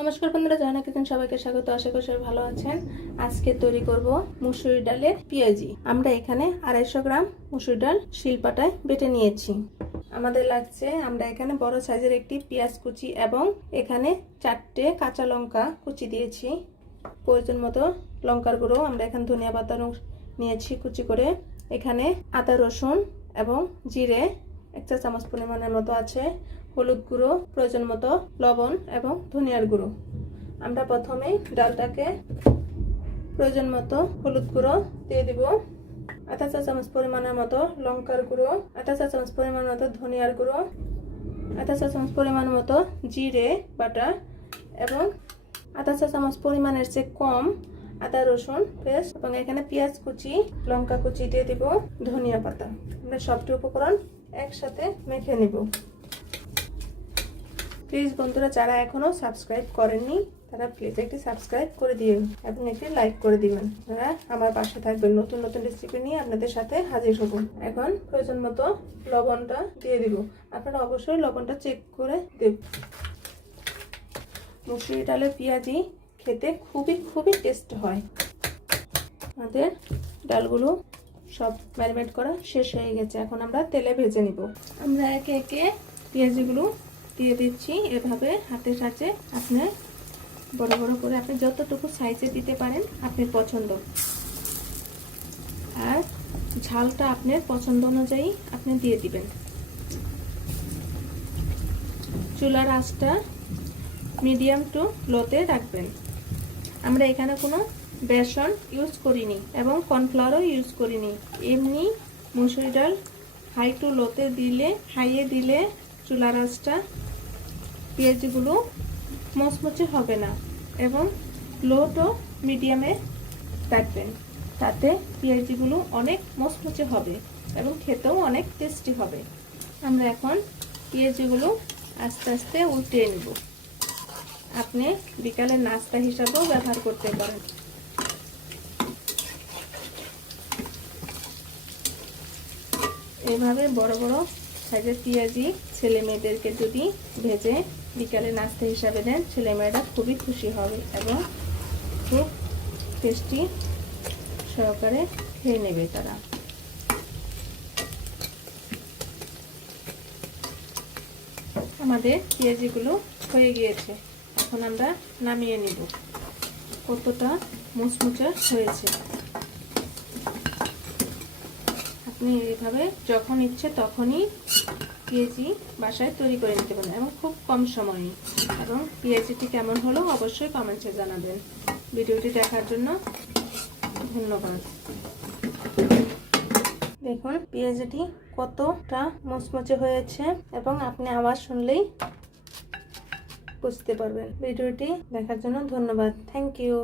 নমস্কার বন্ধুরা, জানা কিচেন সবাইকে স্বাগত। আশা করি সবাই ভালো আছেন। আজকে তৈরি করব মুসুরি ডালের পেঁয়াজি। আমরা এখানে 250 গ্রাম মুসুরি ডাল শিলপাটায় বেটে নিয়েছি। আমাদের লাগছে, আমরা এখানে বড় সাইজের একটি পেঁয়াজ কুচি এবং এখানে 4টে কাঁচা লঙ্কা কুচি দিয়েছি। প্রয়োজন মতো লঙ্কার গুঁড়ো, আমরা এখানে ধনিয়া পাতা নিয়েছি কুচি করে। এখানে আদা রসুন এবং জিরে 1 চা চামচ পরিমাণের মতো আছে। হলুদ গুঁড়ো প্রয়োজন মতো, লবণ এবং ধনিয়ার গুঁড়ো। আমরা প্রথমেই ডালটাকে প্রয়োজন মতো হলুদ গুঁড়ো দিয়ে দিব, 1 চা চামচ পরিমাণের মতো লঙ্কার গুঁড়ো, 1 চা চামচ পরিমাণ মতো ধনিয়ার গুঁড়ো, 1 চা চামচ পরিমাণ মতো জিরে বাটা এবং 1 চা চামচ পরিমাণের চেয়ে কম আদা রসুন পেস্ট এবং এখানে পেঁয়াজ কুচি, লঙ্কা কুচি দিয়ে দিব, ধনিয়া পাতা। আমরা সবটি উপকরণ একসাথে মেখে নিব। প্লিজ বন্ধুরা, যারা এখনো সাবস্ক্রাইব করেননি তারা প্লিজ একটি সাবস্ক্রাইব করে দিবেন এবং একটি লাইক করে দিবেন। আপনারা আমার পাশে থাকবেন, নতুন নতুন রেসিপি নিয়ে আপনাদের সাথে হাজির হব। এখন প্রয়োজন মতো লবণটা দিয়ে দিব। আপনারা অবশ্যই লবণটা চেক করে দেবেন। মুসুরি ডালের পেঁয়াজি খেতে খুবই টেস্ট হয়। আমাদের ডালগুলো সব ম্যারিনেট করা শেষ হয়ে গেছে। এখন আমরা তেলে ভেজে নিব। আমরা একে একে পেঁয়াজিগুলো দিয়ে দিচ্ছি। এভাবে হাতের সাহায্যে আপনি বড় বড় করে আপনি যতটুকু সাইজে দিতে পারেন আপনার পছন্দ, আর ঝালটা আপনার পছন্দ অনুযায়ী আপনি দিয়ে দিবেন। চুলার আঁচটা মিডিয়াম টু লোতে রাখবেন। আমরা এখানে কোনো বেসন ইউজ করিনি এবং কর্নফ্লাওয়ারও ইউজ করিনি। এমনি মুসুরি ডাল হাই টু লোতে দিলে, হাইয়ে দিলে চুলার আঁচটা পেঁয়াজিগুলো মচমচে হবে না, এবং লো টু মিডিয়ামে রাখবেন। তাতে পেঁয়াজিগুলো অনেক মচমচে হবে এবং খেতেও অনেক টেস্টি হবে। আমরা এখন পেঁয়াজিগুলো আস্তে আস্তে উল্টিয়ে নেব। আপনি বিকালের নাস্তা হিসাবেও ব্যবহার করতে পারেন। এইভাবে বড় বড় সাইজের পেঁয়াজি ছেলে মেয়েদেরকে যদি ভেজে বিকালে নাস্তা হিসাবে দেন, ছেলে মেয়েরা খুবই খুশি হবে এবং খুব টেস্টি সহকারে খেয়ে নেবে তারা। আমাদের পেঁয়াজিগুলো হয়ে গিয়েছে, এখন আমরা নামিয়ে নিব। কতটা মুচমুচে হয়েছে। আপনি এইভাবে যখন ইচ্ছে তখনই পেঁয়াজি বাসায় তৈরি করে নিতে পারেন এবং খুব কম সময়ে। এবং পেঁয়াজিটি কেমন হলো অবশ্যই কমেন্টে জানাবেন। ভিডিওটি দেখার জন্য ধন্যবাদ। দেখুন পেঁয়াজিটি কতটা মুচমুচে হয়েছে এবং আপনি আওয়াজ শুনলেই বুঝতে পারবেন। ভিডিওটি দেখার জন্য ধন্যবাদ। Thank you.